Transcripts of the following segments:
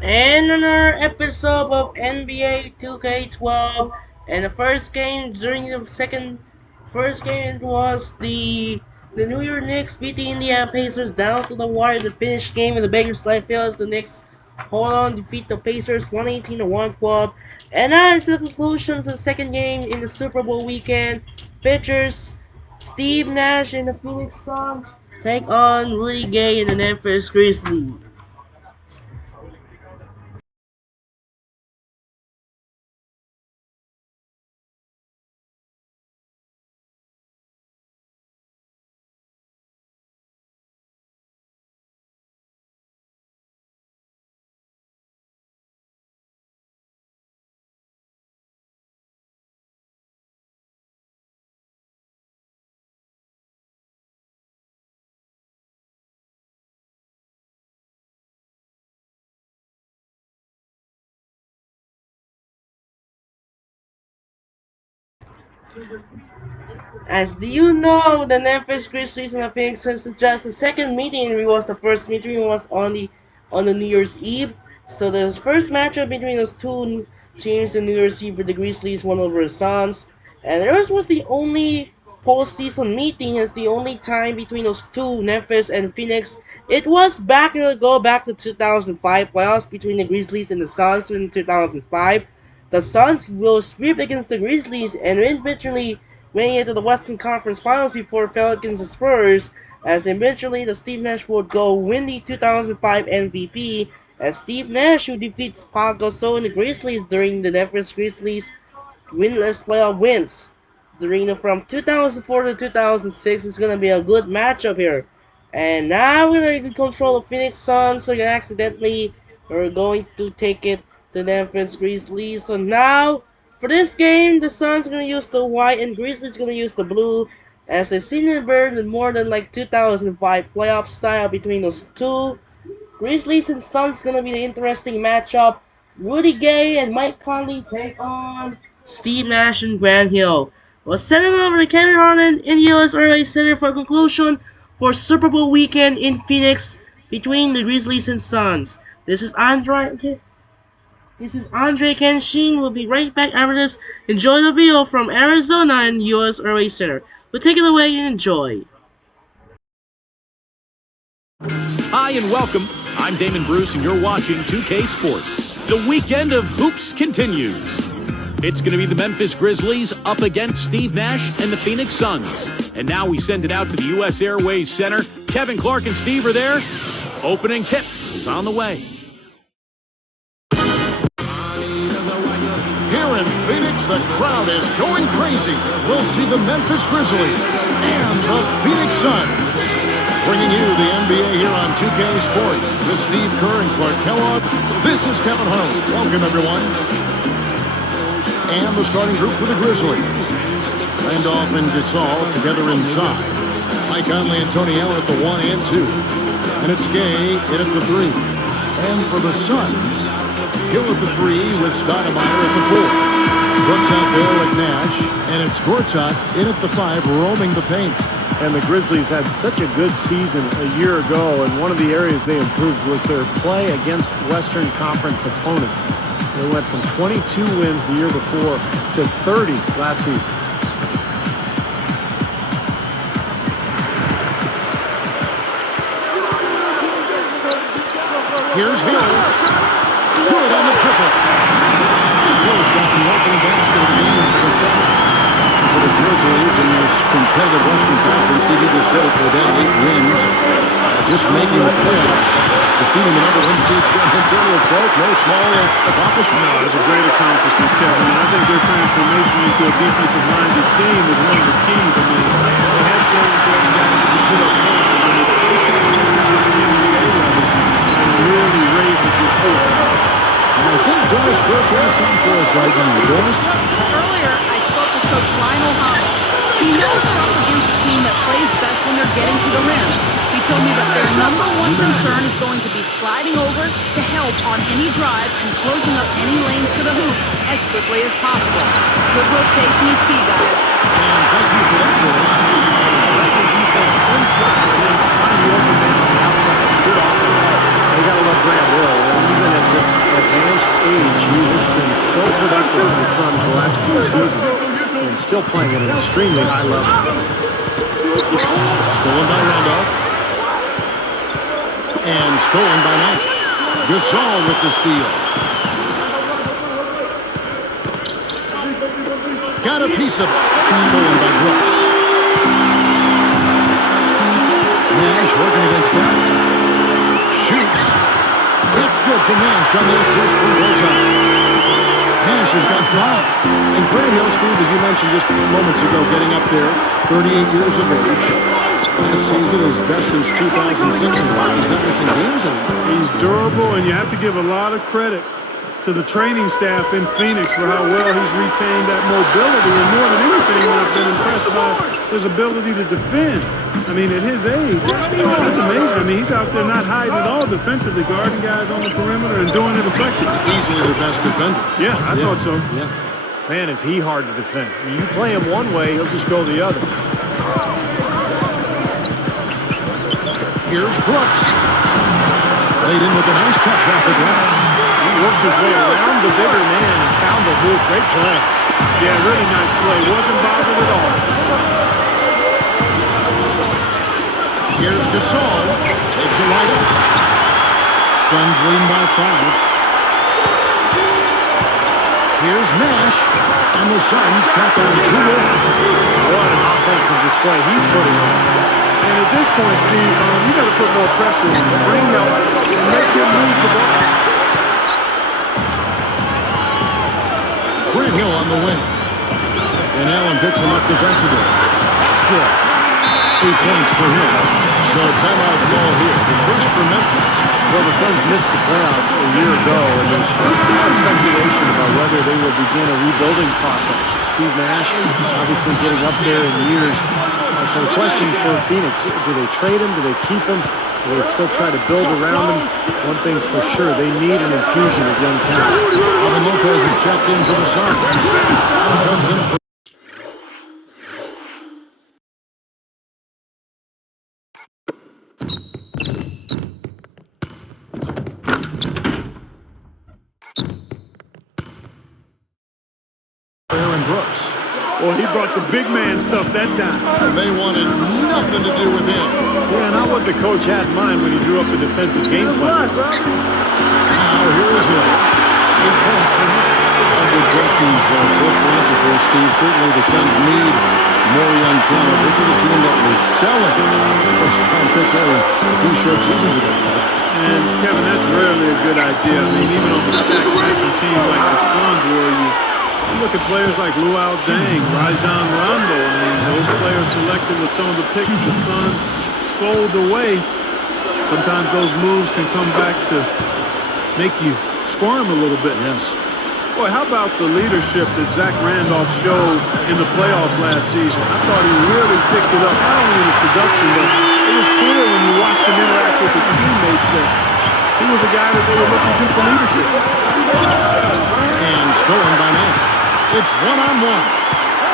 And another episode of NBA 2K12. And the first game during the first game it was the New York Knicks beat the Indiana Pacers down to the wire. The finish game in the Baker's Life Fields. The Knicks hold on, defeat the Pacers 118 to 112. And that is the conclusion to the second game in the Super Bowl weekend. Pitchers Steve Nash and the Phoenix Suns take on Rudy Gay and the Memphis Grizzlies. As do you know, the Memphis Grizzlies and the Phoenix Suns is just the second meeting. It was the first meeting was on the New Year's Eve. So the first matchup between those two teams, the New Year's Eve, with the Grizzlies won over the Suns, and this was the only postseason meeting. It's the only time between those two, Memphis and Phoenix. It was back to 2005 playoffs between the Grizzlies and the Suns in 2005. The Suns will sweep against the Grizzlies and eventually made it to the Western Conference Finals before fell against the Spurs, as eventually the Steve Nash would go win the 2005 MVP, as Steve Nash who defeats Paul Gasol and the Grizzlies during the Memphis Grizzlies winless playoff wins. From 2004 to 2006, it's gonna be a good matchup here. And now we're gonna control the Phoenix Suns, so we're going to take it to the Memphis Grizzlies. So now for this game, the Suns are gonna use the white and Grizzlies gonna use the blue, as the senior bird in more than like 2005 playoff style between those two. Grizzlies and Suns gonna be the interesting matchup. Rudy Gay and Mike Conley take on Steve Nash and Grant Hill. We'll send it over to Kevin Harlan in the US Airway Center for conclusion for Super Bowl weekend in Phoenix between the Grizzlies and Suns. This is Andre Kenshin. We'll be right back after this. Enjoy the video from Arizona and US Airway Center. We'll take it away and enjoy. Hi and welcome. I'm Damon Bruce and you're watching 2K Sports. The weekend of hoops continues. It's going to be the Memphis Grizzlies up against Steve Nash and the Phoenix Suns. And now we send it out to the US Airways Center. Kevin Clark and Steve are there. Opening tip is on the way. Here in Phoenix, the crowd is going crazy. We'll see the Memphis Grizzlies and the Phoenix Suns. Bringing you the NBA here on 2K Sports with Steve Kerr and Clark Kellogg. This is Kevin Harlan. Welcome, everyone. And the starting group for the Grizzlies. Randolph and Gasol together inside. Mike Conley and Tony Allen at the 1 and 2. And it's Gay in at the 3. And for the Suns, Hill at the 3 with Stoudemire at the 4. Brooks out there with Nash. And it's Gortat in at the 5, roaming the paint. And the Grizzlies had such a good season a year ago, and one of the areas they improved was their play against Western Conference opponents. They went from 22 wins the year before to 30 last season. Here's Hill. Good on the triple. Hill's got the opening basket of the game for the Suns. For the Grizzlies in this competitive Western Conference, he did just said it, they've had 8 wins. Just making the playoffs. Defeating the number 1 seed San Antonio Clark, no small accomplishment. No, it was a great accomplishment, Kevin. And I think their transformation into a defensive-minded team was one of the keys. I mean, they had scoring for those guys who could put up points, but when they play to the NBA level, they really raised the pursuit. And I think Doris Burke has something for us right now. Doris? Earlier, I spoke with Coach Lionel Hollins. He knows they're up against a team that plays best when they're getting to the rim. He told me that their number one concern is going to be sliding over to help on any drives and closing up any lanes to the hoop as quickly as possible. Good rotation is key, guys. And thank you for that, Doris. Record defense inside the find the open man on the outside. Good offense. They got to love Grant Hill. And even at this seasons and still playing at an extremely high level. Stolen by Randolph. And stolen by Nash. Gasol with the steal. Got a piece of it. Stolen by Brooks. Nash working against Allen. Shoots. That's good for Nash on the assist from Bojan. Nash has got 5. And Grant Hill, Steve, as you mentioned just moments ago, getting up there, 38 years of age. Last season is best since 2006. He's not missing games anymore. He's durable, and you have to give a lot of credit to the training staff in Phoenix for how well he's retained that mobility. And more than anything, I've been impressed by his ability to defend. I mean, at his age, that's amazing. I mean, he's out there not hiding at all defensively, guarding guys on the perimeter and doing it effectively. Easily the best defender. Yeah, I thought so. Yeah. Man, is he hard to defend. When you play him one way, he'll just go the other. Here's Brooks. Laid in with a nice touch off the glass. He worked his way around the bigger man and found the hoop. Great play. Yeah, really nice play. Wasn't bothered at all. Here's Gasol. Takes it right up. Suns lead by 5. Here's Nash. And the Suns tack on 2 more. What an offensive display he's putting on. And at this point, Steve, you got to put more pressure on him, bring help, and make him move the ball. Grant Hill on the wing. And Allen picks him up defensively. That's good. 8 points for him. So timeout call here. The first for Memphis. Well, the Suns missed the playoffs a year ago, and there's speculation about whether they will begin a rebuilding process. Steve Nash obviously getting up there in years. So the question for Phoenix, do they trade him? Do they keep him? Do they still try to build around him? One thing's for sure, they need an infusion of young talent. Robin Lopez is checked in for the Suns. He comes in for Aaron Brooks. Well, he brought the big man stuff that time. And they wanted nothing to do with him. Yeah, not what the coach had in mind when he drew up the defensive game plan. Now here's Hill. 8 points for him. Good questions to look for answers for, Steve. Certainly the Suns need more young talent. This is a team that was selling first-round picks only a few short seasons ago. And, Kevin, that's rarely a good idea. I mean, even on a stacked ranking team like the Suns, where you look at players like Luol Deng, Rajon Rondo. I mean, those players selected with some of the picks the Suns sold away. Sometimes those moves can come back to make you squirm a little bit. Yes. Boy, how about the leadership that Zach Randolph showed in the playoffs last season? I thought he really picked it up, not only in his production, but it was clear when you watched him interact with his teammates that he was a guy that they were looking to for leadership. And stolen by Nash. It's one-on-one.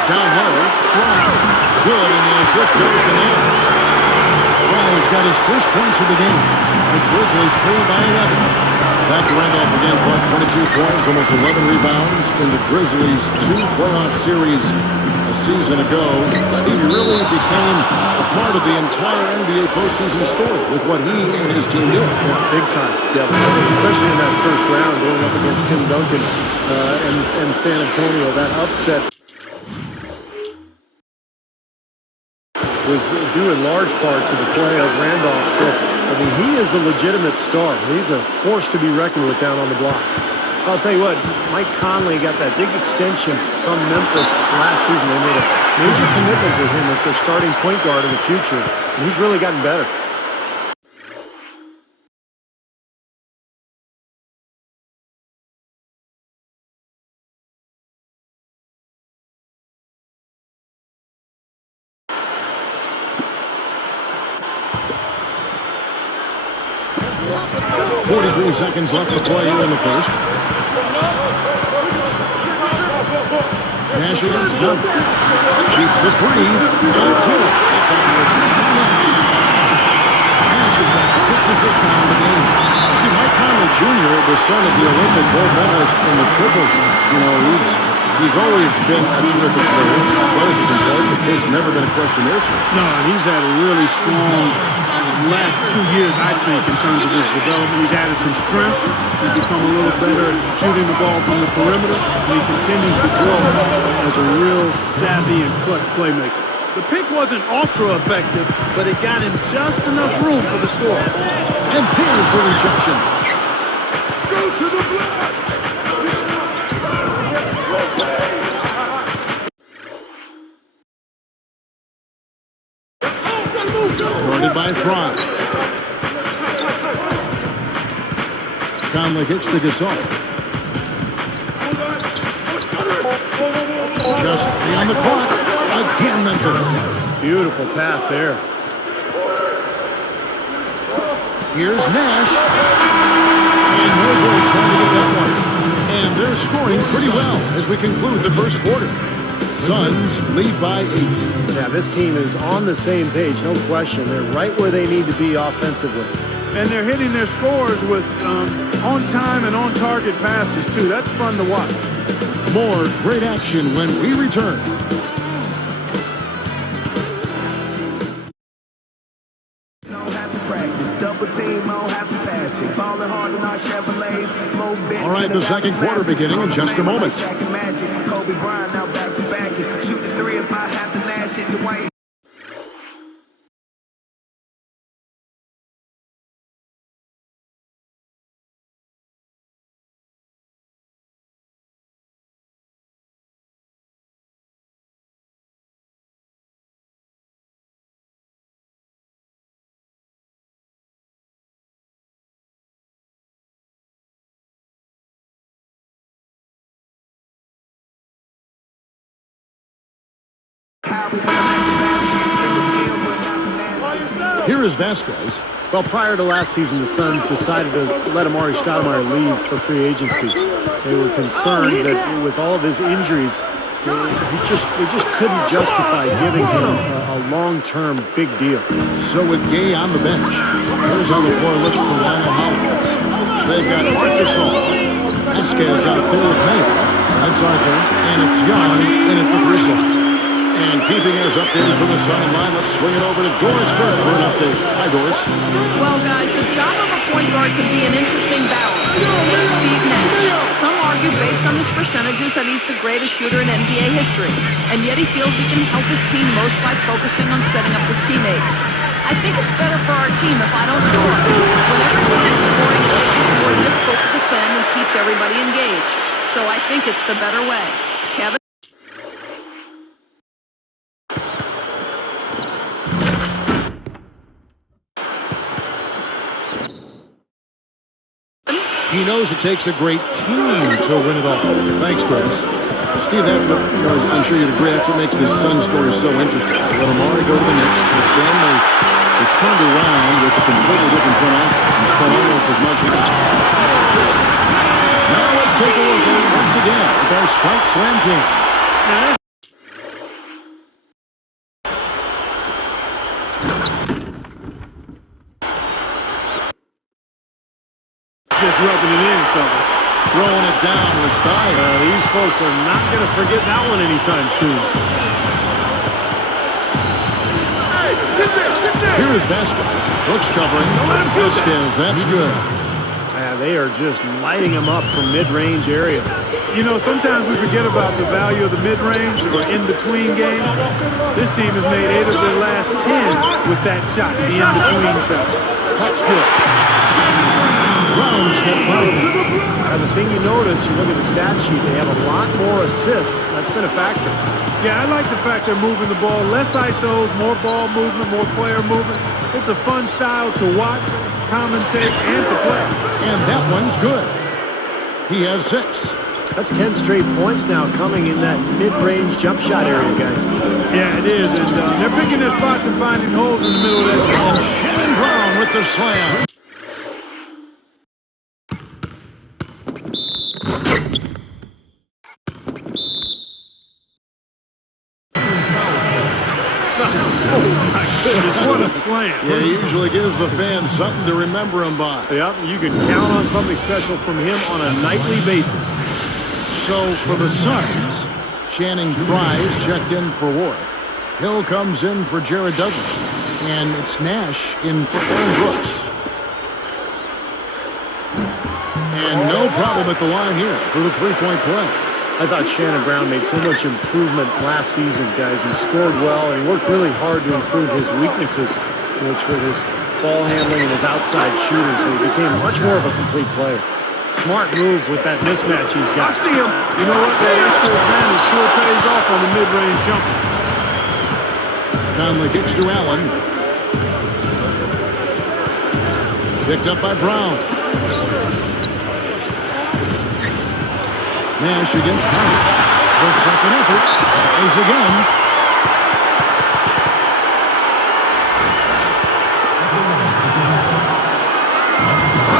Down low. Brown. Good, and the assist goes to Nash. Brown's got his first points of the game. The Grizzlies trail by 11. Back to Randolph again, caught 22 points, almost 11 rebounds in the Grizzlies' 2 playoff series a season ago. Steve really became a part of the entire NBA postseason story with what he and his team did. Yeah, big time, yeah. Especially in that first round, going up against Tim Duncan and San Antonio. That upset was due in large part to the play of Randolph. So, I mean, he is a legitimate star. He's a force to be reckoned with down on the block. I'll tell you what, Mike Conley got that big extension from Memphis last season. They made a major commitment to him as their starting point guard in the future, and he's really gotten better. Seconds left to play here in the first. Nash against Dunn. Shoots the 3. And it's hit. It's on the assist. Nash has got 6 assists now in the game. See, Mike Conley Jr., the son of the Olympic gold medalist in the triples, you know, he's He's always been a terrific player. Athleticism has never been a question there, sir. No, and he's had a really strong last 2 years, I think, in terms of his development. He's added some strength. He's become a little better at shooting the ball from the perimeter, and he continues to grow as a real savvy and clutch playmaker. The pick wasn't ultra effective, but it got him just enough room for the score. And there's the rejection. Go to the block! Guarded by Fry. Conley kicks to Gasol. Just 3 on the clock. Again, Memphis. Beautiful pass there. Here's Nash. And no goal trying to get that one. And they're scoring pretty well as we conclude the first quarter. Suns lead by 8. Yeah, this team is on the same page, no question. They're right where they need to be offensively. And they're hitting their scores with on-time and on-target passes, too. That's fun to watch. More great action when we return. All right, the second quarter beginning in just a moment. Here is Vasquez. Well, prior to last season, the Suns decided to let Amari Stoudemire leave for free agency. They were concerned that with all of his injuries, they just couldn't justify giving him a long-term big deal. So with Gay on the bench, here's how the floor looks for Lionel Hollins. They've got Marc Gasol, Vasquez out there with Mayer. That's Arthur, and it's Young in at the 3 slot. And keeping us updated from the sideline, let's swing it over to Doris Burke for an update. Hi, Doris. Well, guys, the job of a point guard can be an interesting balance. Take Steve Nash. Some argue based on his percentages that he's the greatest shooter in NBA history, and yet he feels he can help his team most by focusing on setting up his teammates. I think it's better for our team if I don't score. When everybody is scoring, it's more difficult to defend and keeps everybody engaged. So I think it's the better way. Kevin? He knows it takes a great team to win it all. Thanks, Doris. Steve, that's what, I'm sure you'd agree, that's what makes this Sun story so interesting. Let Amari go to the Knicks, but then they turned around with a completely different front office and spent almost as much. Now let's take a look at it once again with our Spike Slam King. Just rubbing it in, fella. Throwing it down with style. These folks are not going to forget that one anytime soon. Here is Vasquez. Brooks covering. Vasquez, that's good. They are just lighting him up from mid-range area. You know, sometimes we forget about the value of the mid-range or in-between game. This team has made 8 of their last 10 with that shot, the in-between shot. That's good. Brown's got 5. And the thing you notice, you look at the stat sheet, they have a lot more assists. That's been a factor. Yeah, I like the fact they're moving the ball. Less ISOs, more ball movement, more player movement. It's a fun style to watch, commentate, and to play. And that one's good. He has 6. That's 10 straight points now coming in that mid-range jump shot area, guys. Yeah, it is. And they're picking their spots and finding holes in the middle of that. And Shannon Brown with the slam. What a slam. Yeah, he usually gives the fans something to remember him by. Yep, you can count on something special from him on a nightly basis. So for the Suns, Channing Frye's checked in for Warwick. Hill comes in for Jared Dudley. And it's Nash in for Aaron Brooks. And no problem at the line here for the three-point play. I thought Shannon Brown made so much improvement last season, guys. He scored well, and he worked really hard to improve his weaknesses, which were his ball handling and his outside shooting, so he became much more of a complete player. Smart move with that mismatch he's got. I see him. You know what? That extra advantage sure pays off on the mid-range jumper. Conley kicks to Allen. Picked up by Brown. Nash against Conley. The second effort. Tries again.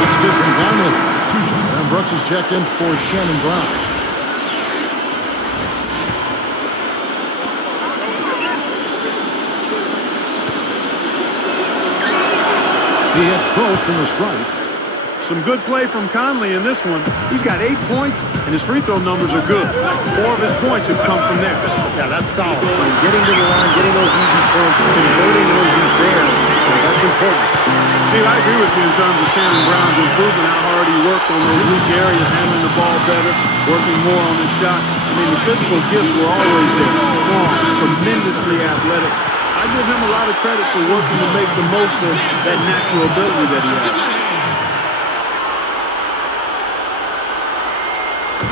It's good from Conley. And Brooks is checked in for Shannon Brown. He hits both from the stripe. Some good play from Conley in this one. He's got 8 points, and his free throw numbers are good. 4 of his points have come from there. Yeah, that's solid. I mean, getting to the line, getting those easy points, converting when he's there, that's important. Steve, I agree with you in terms of Shannon Brown's improvement, how hard he worked on those weak areas, handling the ball better, working more on his shot. I mean, the physical gifts were always there. Strong, tremendously athletic. I give him a lot of credit for working to make the most of that natural ability that he has.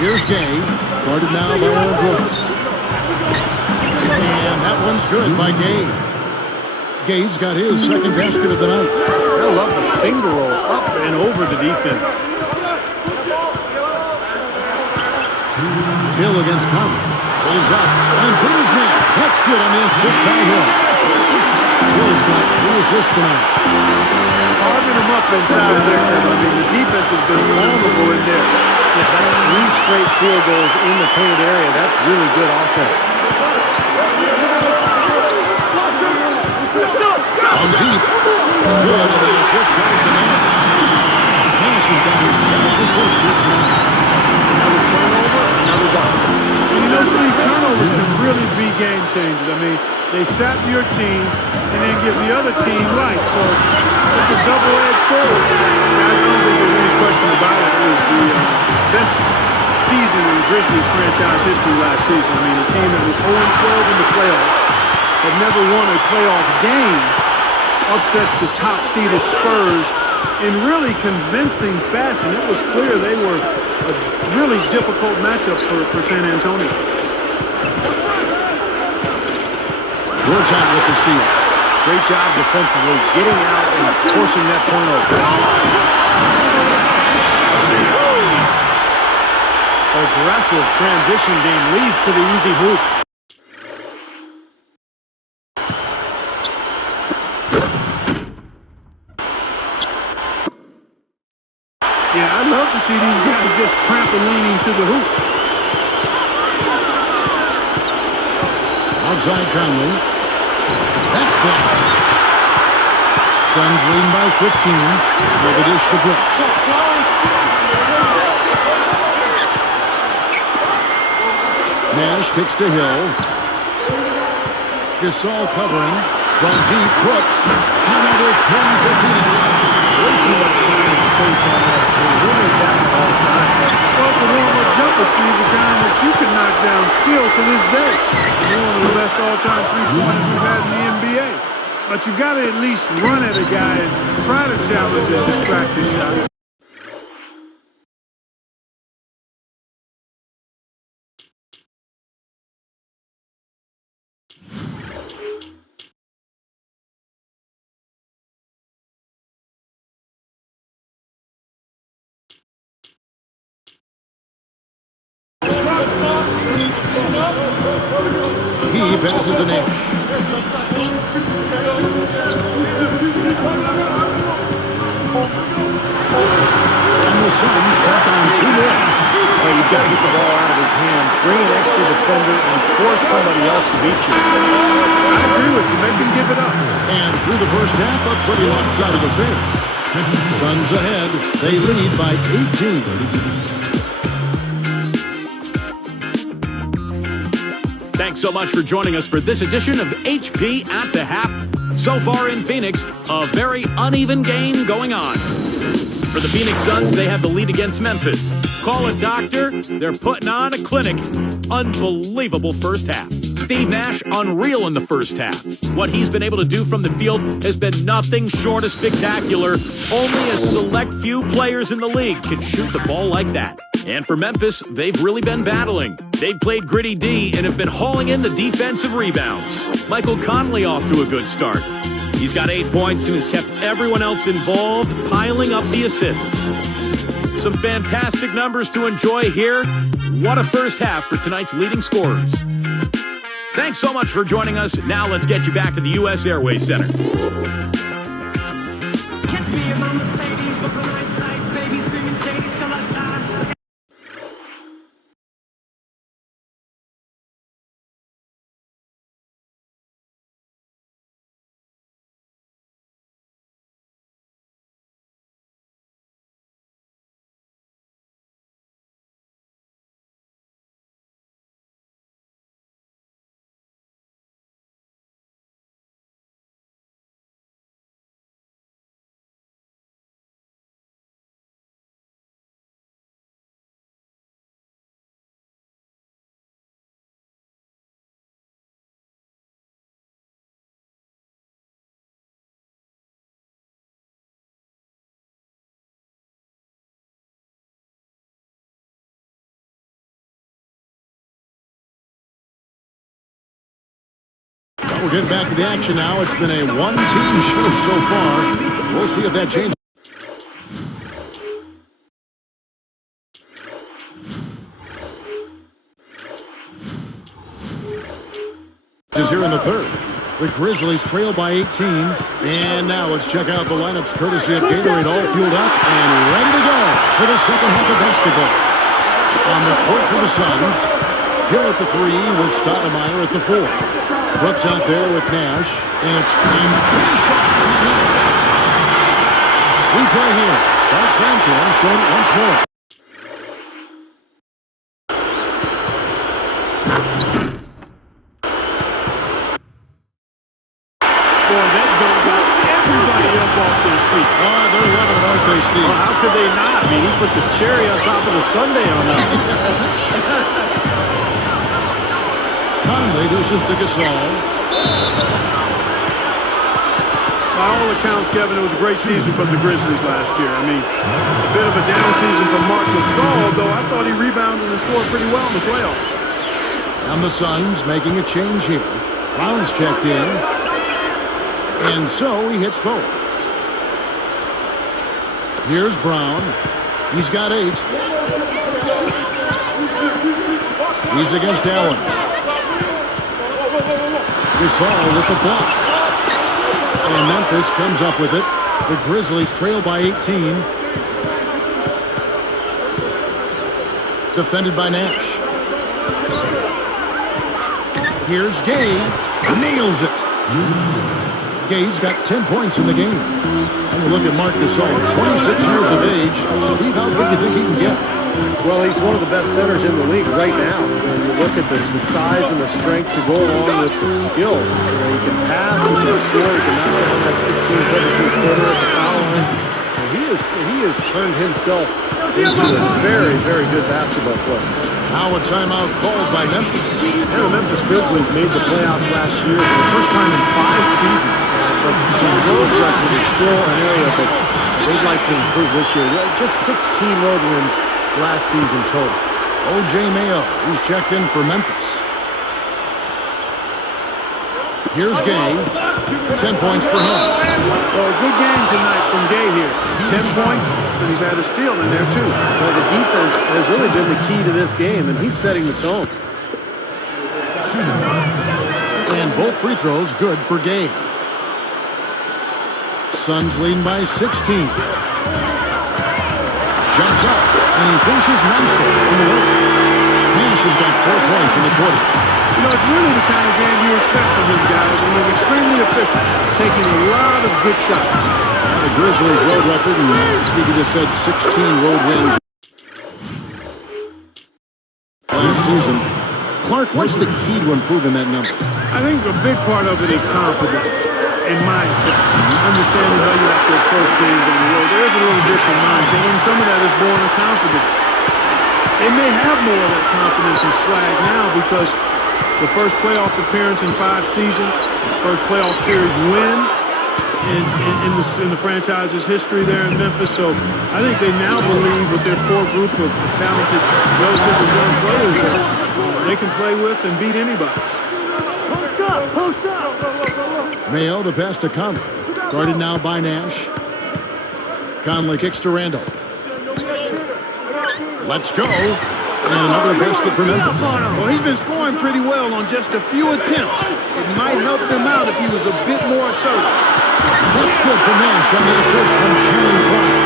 Here's Gay, guarded now by Aaron Brooks. And that one's good by Gay. Gay's got his second basket of the night. I love the finger roll up and over the defense. Hill against Conley. Pulls up and Peters man. That's good on the assist by Hill. Hill's got 3 assists tonight. Carving him up inside there. I mean, the defense has been vulnerable in there. Yeah, that's 3 straight field goals in the painted area. That's really good offense. From deep. Good on the assist goes to Nash. Nash has got his 7th assist here tonight. Another turnover, another bucket. And you know, Steve, turnovers can really be game changers. I mean, they sap your team and then give the other team life. So it's a double-edged sword. I don't think there's any question about it. It was the best season in Grizzlies franchise history last season. I mean, a team that was 0-12 in the playoffs, had never won a playoff game, upsets the top-seeded Spurs in really convincing fashion. It was clear they were a really difficult matchup for San Antonio. Georgetown with the steal. Great job defensively, getting out and forcing that turnover. Aggressive transition game leads to the easy hoop. Yeah, I'd love to see these guys just trampolining to the hoop. Outside Conley. That's blocked. Suns leading by 15. Now the dish to Brooks. Nash kicks to Hill. Gasol covering. From deep, Brooks. Another 3 for Phoenix. Way too much time and space on that three. We make that all the time. Well, it's a warm-up jumper, Steve, the kind that you can knock down still to this day. You're one of the best all-time three-pointers we've had in the NBA. But you've got to at least run at a guy and try to challenge and distract his shot. He passes to Nash. And the Suns tack on 2 more. Well, you've got to get the ball out of his hands, bring an extra defender, and force somebody else to beat you. I agree with you. Make him give it up. And through the first half, a pretty lopsided affair. Suns ahead. They lead by 18. Thanks so much for joining us for this edition of HP at the Half. So far in Phoenix, a very uneven game going on. For the Phoenix Suns, they have the lead against Memphis. Call it doctor, they're putting on a clinic. Unbelievable first half. Steve Nash, unreal in the first half. What he's been able to do from the field has been nothing short of spectacular. Only a select few players in the league can shoot the ball like that. And for Memphis, they've really been battling. They've played gritty D and have been hauling in the defensive rebounds. Michael Conley off to a good start. He's got 8 points and has kept everyone else involved, piling up the assists. Some fantastic numbers to enjoy here. What a first half for tonight's leading scorers. Thanks so much for joining us. Now let's get you back to the U.S. Airways Center. Catch me in my Mercedes, but when I slice, baby screaming shady till I die. We're getting back to the action now. It's been a one-team show so far. We'll see if that changes. Here in the third. The Grizzlies trail by 18. And now let's check out the lineups courtesy of Gatorade, all fueled up and ready to go for the second half of basketball. On the court for the Suns, Hill at the 3 with Stoudemire at the 4. Brooks out there with Nash, and it's finish shot. Replay here. Scott Sancorn showing it once more. Boy, that goal got everybody up off their seat. Oh, they're loving it, aren't they, Steve? Well, how could they not? I mean, he put the cherry on top of the sundae on that. Conley dishes to Gasol. By all accounts, Kevin, it was a great season for the Grizzlies last year. I mean, a bit of a down season for Marc Gasol, though I thought he rebounded and scored pretty well in the playoffs. And the Suns making a change here. Brown's checked in. And so he hits both. Here's Brown. He's got 8. He's against Allen. Gasol with the block. And Memphis comes up with it. The Grizzlies trail by 18. Defended by Nash. Here's Gay. Nails it. Gay's got 10 points in the game. And we look at Marc Gasol, 26 years of age. Steve, how good do you think he can get? Well, he's one of the best centers in the league right now. And you look at the size and the strength to go along with the skills. You know, he can pass, he can score, he can knock down that 16, 17-footer at the foul line. And he has turned himself into a very, very good basketball player. Now a timeout called by Memphis. And the Memphis Grizzlies made the playoffs last year for the first time in 5 seasons. But the road record is still an area that they'd like to improve this year. Just 16 road wins last season total. O.J. Mayo, he's checked in for Memphis. Here's Gay. 10 points for him. Well, a good game tonight from Gay here. 10 points, and he's had a steal in there, too. Well, the defense has really been the key to this game, and he's setting the tone. And both free throws good for Gay. Suns leading by 16. Shots up, and he finishes nicely in the way. Nash has got 4 points in the quarter. You know, it's really the kind of game you expect from him, guys. I mean, extremely efficient, taking a lot of good shots. The Grizzlies' road record, and Stevie just said 16 road wins last season. Clark, what's the key to improving that number? I think a big part of it is confidence and mindset. Understanding how you have to approach games on the road. There is a little different mindset, and some of that is born of confidence. They may have more of that confidence and swag now because the first playoff appearance in 5 seasons, first playoff series win in the franchise's history there in Memphis. So I think they now believe with their core group of talented, relatively young players that they can play with and beat anybody. Post up! Post up! Mayo, the pass to Conley. Guarded now by Nash. Conley kicks to Randolph. Let's go. And another basket for Memphis. Well, he's been scoring pretty well on just a few attempts. It might help him out if he was a bit more assertive. That's good for Nash on the assist from Channing Frye.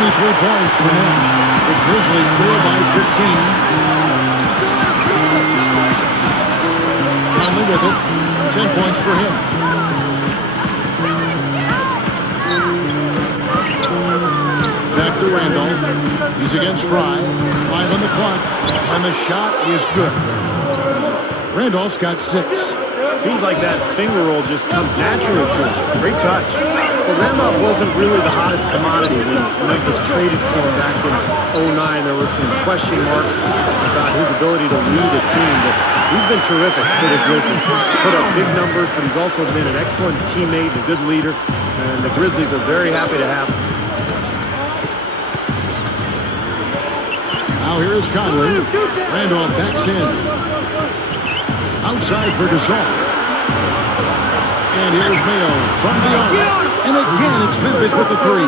23 points for Nash. The Grizzlies trail by 15. Conley with it. 10 points for him. Back to Randolph. He's against Frye. 5 on the clock. And the shot is good. Randolph's got 6. Seems like that finger roll just comes naturally to him. Great touch. But Randolph wasn't really the hottest commodity when Memphis traded for him back in 2009. There were some question marks about his ability to lead a team, but he's been terrific for the Grizzlies. Put up big numbers, but he's also been an excellent teammate and a good leader, and the Grizzlies are very happy to have him. Now here is Conley. Randolph backs in. Outside for Gasol. And here's Mayo from the arc. And again, it's Memphis with the 3.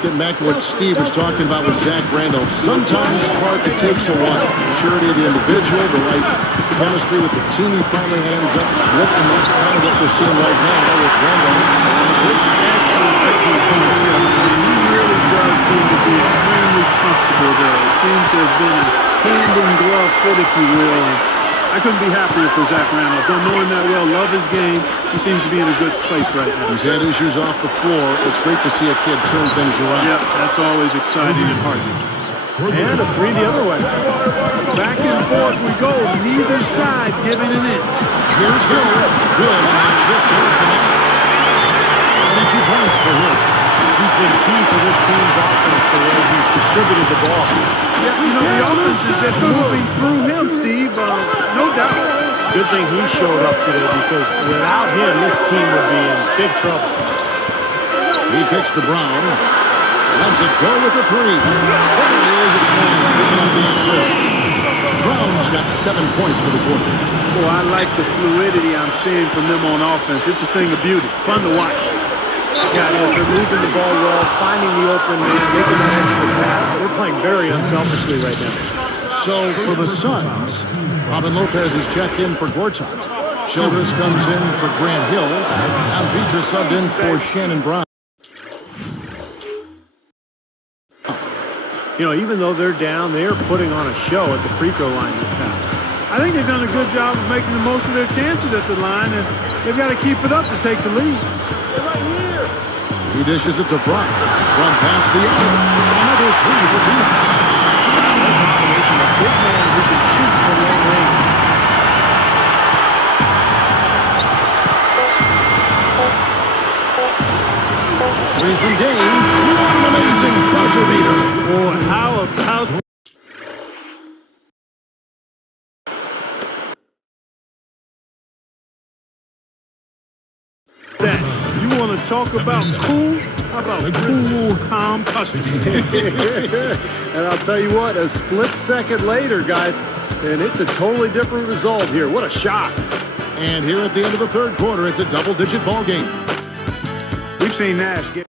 Getting back to what Steve was talking about with Zach Randolph. Sometimes, Clark, it takes a while. Maturity of the individual, the right chemistry with the team he finally hands up with, and that's kind of what we're seeing right now with Randolph. Excellent points, Kevin. He really does seem to be extremely comfortable there. It seems to have been a hand-in-glove fit, if you will. And I couldn't be happier for Zach Randolph. Don't know him that well, love his game. He seems to be in a good place right now. He's had issues off the floor. It's great to see a kid turn things around. Yep, that's always exciting and heartening. And a 3 the other way. Back and forth we go, neither side giving an inch. Here's Hill. Good on the assist. 22 points for him. He's been key for this team's offense, the way he's distributed the ball. Yeah, you know, the offense is just moving through him, Steve. No doubt. It's a good thing he showed up today because without him, this team would be in big trouble. He kicks to Brown. Lets it go with the 3. There it is. It's Nash picking up the assists. Brown's got 7 points for the quarter. Well, I like the fluidity I'm seeing from them on offense. It's a thing of beauty. Fun to watch. Yeah, it is. They're moving the ball well, finding the open man, making that extra pass. They're playing very unselfishly right now. So for the Suns, Robin Lopez is checked in for Gortat. Childress comes in for Grant Hill. And Peter subbed in for Shannon Brown. You know, even though they're down, they're putting on a show at the free throw line this half. I think they've done a good job of making the most of their chances at the line, and they've got to keep it up to take the lead. He dishes it to Frye. From past the arc. Another 3 for Phoenix. A combination of big man who can shoot from long range. Three from Game. What an amazing buzzer beater. Boy, how about that? You want to talk about cool? How about cool, calm custody? And I'll tell you what, a split second later, guys, and it's a totally different result here. What a shot. And here at the end of the 3rd quarter, it's a double-digit ball game. We've seen Nash get.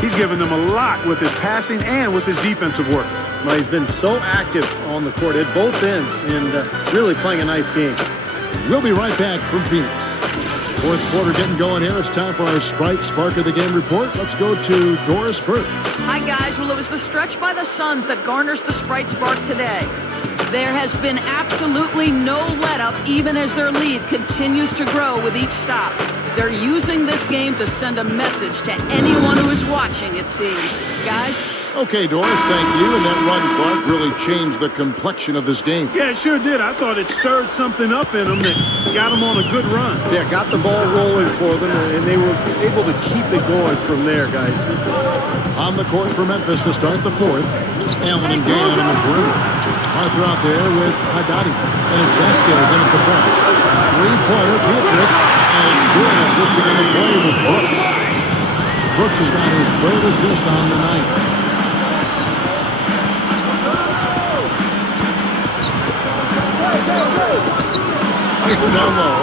He's given them a lot with his passing and with his defensive work. Well, he's been so active on the court at both ends and really playing a nice game. We'll be right back from Phoenix. 4th quarter getting going here. It's time for our Sprite Spark of the Game report. Let's go to Doris Burke. Hi, guys. Well, it was the stretch by the Suns that garners the Sprite Spark today. There has been absolutely no let-up, even as their lead continues to grow with each stop. They're using this game to send a message to anyone who is watching, it seems. Guys, Okay, Doris, thank you. And that run, Clark, really changed the complexion of this game. Yeah, it sure did. I thought it stirred something up in them that got them on a good run. Yeah, got the ball rolling for them, and they were able to keep it going from there, guys. On the court for Memphis to start the fourth. Allen and Gann on the perimeter. Arthur out there with Haddadi. And it's Vasquez in at the front. Three-pointer, Beatrice. And it's good. Assisting on the play was Brooks. Brooks has got his third assist on the night. Down low,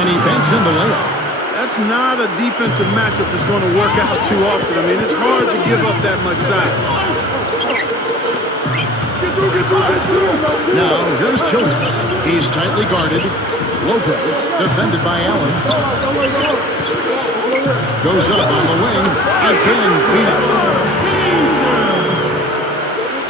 and he banks in the layup. That's not a defensive matchup that's going to work out too often. I mean, it's hard to give up that much size. Now, here's Childers. He's tightly guarded. Lopez, defended by Allen. Goes up on the wing. Again, Phoenix.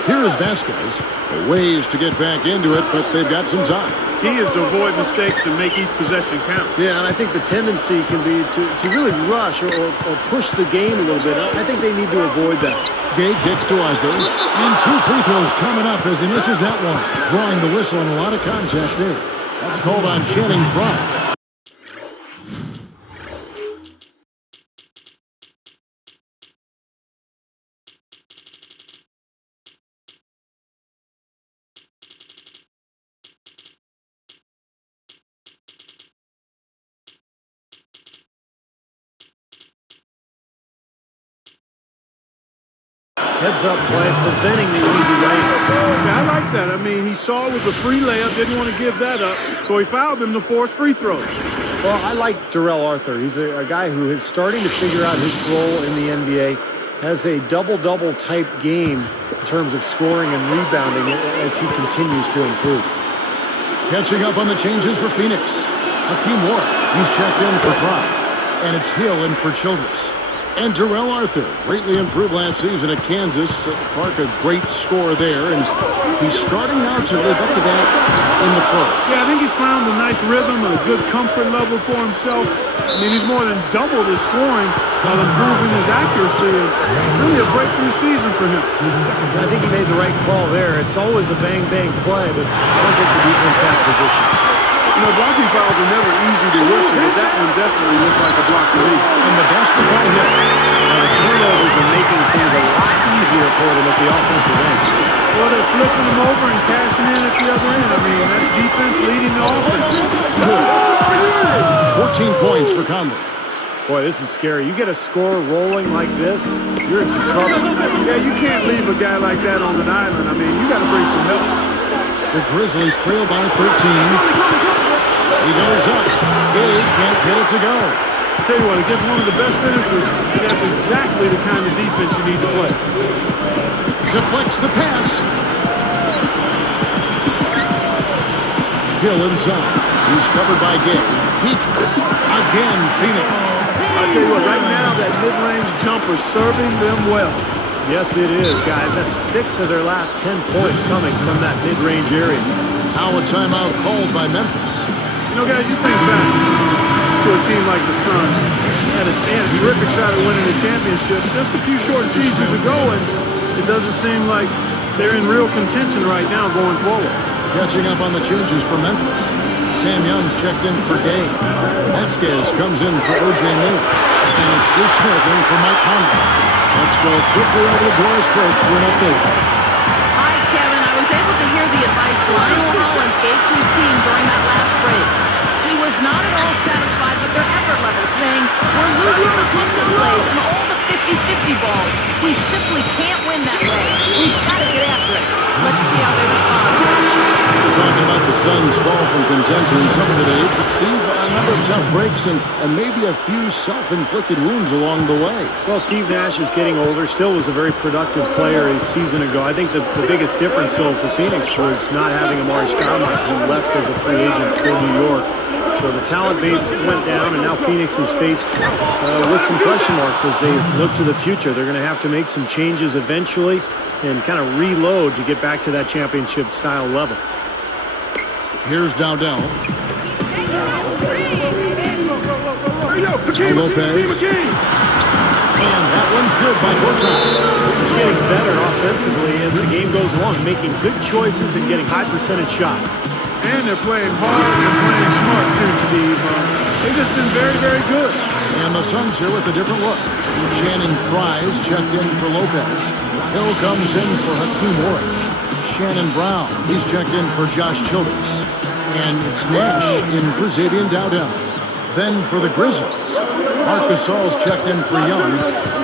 Here is Vasquez. Ways to get back into it, but they've got some time. Key is to avoid mistakes and make each possession count. Yeah, and I think the tendency can be to really rush or push the game a little bit. I think they need to avoid that. Gay kicks to Arthur. And 2 free throws coming up as he misses that one. Drawing the whistle and a lot of contact there. That's called on Channing Frye. Heads-up play, preventing the easy layup. Yeah, I like that. I mean, he saw it was a free layup, didn't want to give that up, so he fouled him to force free throws. Well, I like Darrell Arthur. He's a guy who is starting to figure out his role in the NBA. Has a double-double type game in terms of scoring and rebounding as he continues to improve. Catching up on the changes for Phoenix. Hakeem Ward, he's checked in for Frye. And it's Hill in for Childress. And Darrell Arthur, greatly improved last season at Kansas. Clark, a great score there, and he's starting now to live up to that in the pro. Yeah, I think he's found a nice rhythm and a good comfort level for himself. I mean, he's more than doubled his scoring while improving his accuracy. Really a breakthrough season for him. I think he made the right call there. It's always a bang-bang play, but I don't think the defense had position. You know, blocking fouls are never easy to whistle, but that one definitely looked like a block to me. And the basket by Hill. The turnovers are making things a lot easier for them at the offensive end. Well, they're flipping them over and cashing in at the other end. I mean, that's defense leading the offense. Good. 14 points for Conley. Boy, this is scary. You get a score rolling like this, you're in some trouble. Yeah, you can't leave a guy like that on an island. I mean, you got to bring some help. The Grizzlies trail by 13. He goes up. Gay can't get it to go. I'll tell you what, against one of the best finishers, that's exactly the kind of defense you need to play. Deflects the pass. Hill inside. He's covered by Gay. Peaches. Again, Phoenix. I'll tell you what, right now, that mid-range jumper serving them well. Yes, it is, guys. That's 6 of their last 10 points coming from that mid-range area. Now a timeout called by Memphis. You know, guys, you think back to a team like the Suns. They had a terrific shot at winning the championship just a few short seasons ago, and it doesn't seem like they're in real contention right now going forward. Catching up on the changes for Memphis. Sam Young's checked in for Gay. Vasquez comes in for O.J. Mayer. And it's Ish Smith in for Mike Conley. Let's go quickly over to Doris Break for an update. Hi, Kevin. I was able to hear the advice Lionel Hollins gave to his team during that last break. He was not at all satisfied with their effort level, saying, "We're losing the hustle plays and all the 50-50 balls. We simply can't win that way. We've got to get after it." Let's see how they respond. We're talking about the Suns' fall from contention some of the days, but Steve, a number of tough breaks and maybe a few self-inflicted wounds along the way. Well, Steve Nash is getting older, still was a very productive player a season ago. I think the biggest difference, though, for Phoenix was not having Amari Stoudemire, who left as a free agent for New York. So the talent base went down, and now Phoenix is faced with some question marks as they look to the future. They're going to have to make some changes eventually and kind of reload to get back to that championship-style level. Here's Dowdell. Lopez. And that one's good by Gortat. He's getting better offensively as the game goes along, making good choices and getting high percentage shots. And they're playing hard and playing smart too, Steve. They've just been very, very good. And the Suns here with a different look. Channing Fries checked in for Lopez. Hill comes in for Hakeem Warren. Shannon Brown, he's checked in for Josh Childers. And it's Nash in for Xavier Dowdell. Then for the Grizzlies, Marc Gasol's checked in for Young.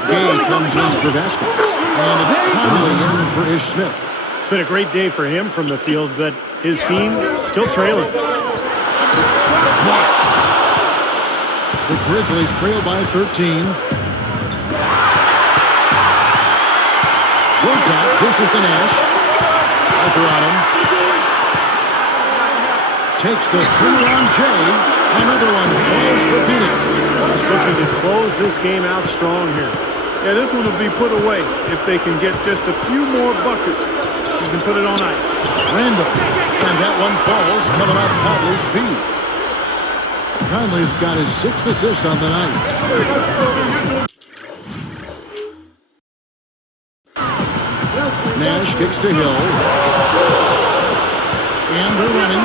Gay comes in for Vasquez. And it's Conley in for Ish Smith. It's been a great day for him from the field, but his team still trailing. Blocked. The Grizzlies trail by 13. Woods out. Dishes to Nash. Arthur on him. Takes the turnaround Jay. Another one falls for Phoenix. Just looking to close this game out strong here. Yeah, this one will be put away if they can get just a few more buckets. You can put it on ice. Randall. And that one falls coming off Conley's feet. Conley's got his 6th assist on the night. Nash kicks to Hill. And they're running.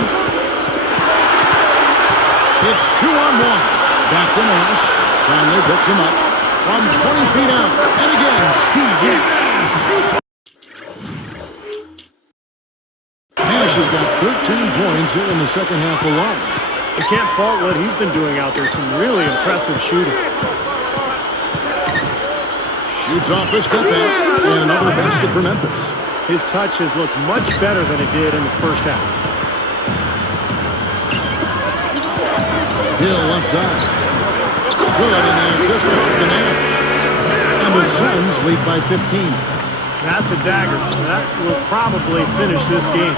It's 2-on-1. Back to Nash. Conley picks him up from 20 feet out. And again, Steve Nash. Nash has got 13 points here in the second half alone. You can't fault what he's been doing out there. Some really impressive shooting. Shoots off the step back. And another basket for Memphis. His touch has looked much better than it did in the first half. Hill left side. Good, and the assist goes to Nash. And the Suns lead by 15. That's a dagger. That will probably finish this game.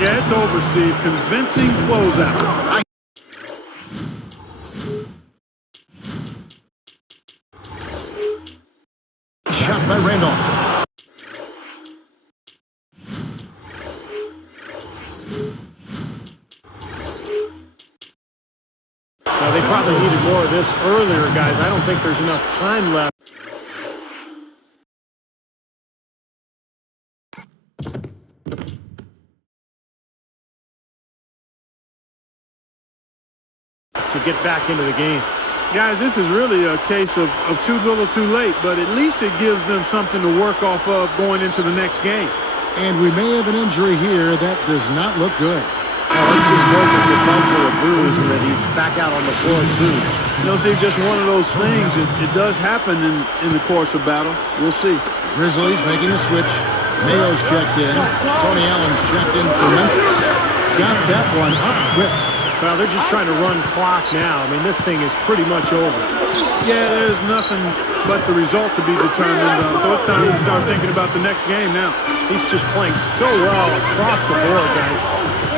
Yeah, it's over, Steve. Convincing closeout. Shot by Randolph. Now, they probably needed more of this earlier, guys. I don't think there's enough time left. To get back into the game. Guys, this is really a case of too little too late, but at least it gives them something to work off of going into the next game. And we may have an injury here that does not look good. Let's just hope it's a bump or a bruise and that he's back out on the floor soon. You know, Steve, just one of those things. It does happen in the course of battle. We'll see. Grizzlies making a switch. Mayo's checked in. Tony Allen's checked in for Memphis. Got that one up quick. Well, they're just trying to run clock now. I mean, this thing is pretty much over. Yeah, there's nothing but the result to be determined. So it's time to start thinking about the next game now. He's just playing so well across the board, guys.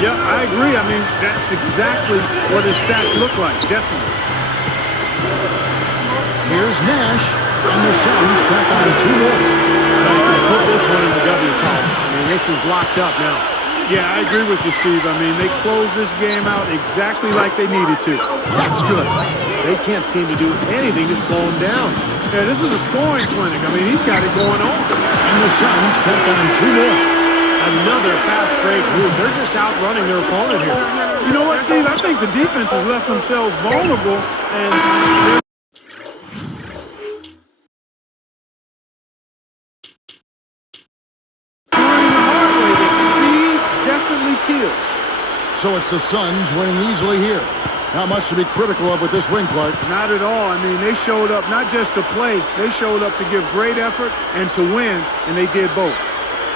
Yeah, I agree. I mean, that's exactly what his stats look like, definitely. Here's Nash, and the Suns tack on 2 more. Now, you can put this one in the W column. I mean, this is locked up now. Yeah, I agree with you, Steve. I mean, they closed this game out exactly like they needed to. That's good. They can't seem to do anything to slow him down. Yeah, this is a scoring clinic. I mean, he's got it going on. And the Suns tack on 2 more. Another fast break move. They're just outrunning their opponent here. You know what, Steve? I think the defense has left themselves vulnerable, and they're learning the hard way that speed definitely kills. So it's the Suns winning easily here. Not much to be critical of with this win, Clark. Not at all. I mean, they showed up not just to play. They showed up to give great effort and to win, and they did both.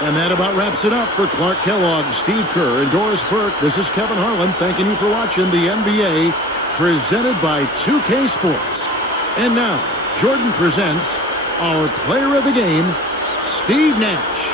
And that about wraps it up for Clark Kellogg, Steve Kerr, and Doris Burke. This is Kevin Harlan thanking you for watching the NBA presented by 2K Sports. And now, Jordan presents our player of the game, Steve Nash.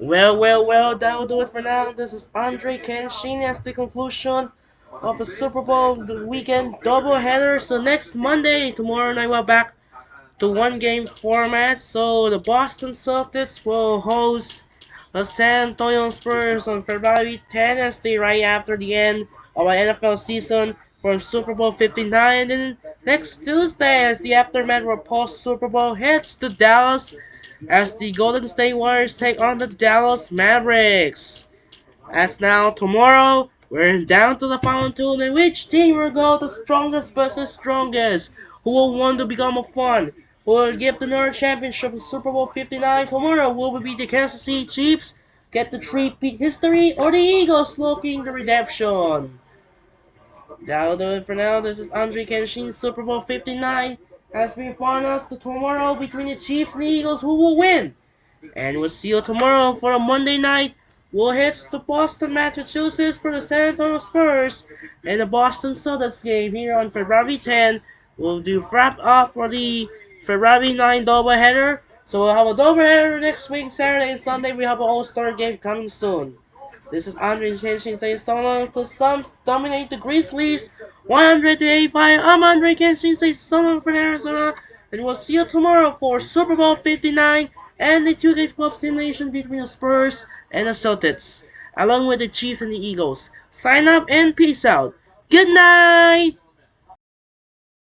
Well, that will do it for now. This is Andre Kenshin as the conclusion of the Super Bowl the weekend doubleheader. So next Monday, tomorrow night, we're back to one game format. So the Boston Celtics will host the San Antonio Spurs on February 10th as they right after the end of our NFL season from Super Bowl 59. And then next Tuesday as the aftermath of post Super Bowl heads to Dallas as the Golden State Warriors take on the Dallas Mavericks. As now tomorrow, we're down to the final two in which team will go the strongest versus strongest. Who will want to become a fun? Who will give the North Championship in Super Bowl 59 tomorrow? Will it be the Kansas City Chiefs? Get the three-peat history or the Eagles looking the redemption? That'll do it for now. This is Andre Kenshin, Super Bowl 59. As we find us the tomorrow between the Chiefs and the Eagles, who will win? And we'll see you tomorrow for a Monday night. We'll hit to Boston, Massachusetts for the San Antonio Spurs and the Boston Celtics game here on February 10. We'll do wrap up for the February 9 doubleheader. So we'll have a doubleheader next week, Saturday and Sunday. We have an All-Star game coming soon. This is Andre Kenshin saying so long as the Suns dominate the Grizzlies 100 to 85. I'm Andre Kenshin saying so long from Arizona. And we'll see you tomorrow for Super Bowl 59 and the 2-game club simulation between the Spurs and the Celtics, along with the Chiefs and the Eagles. Sign up and peace out. Good night!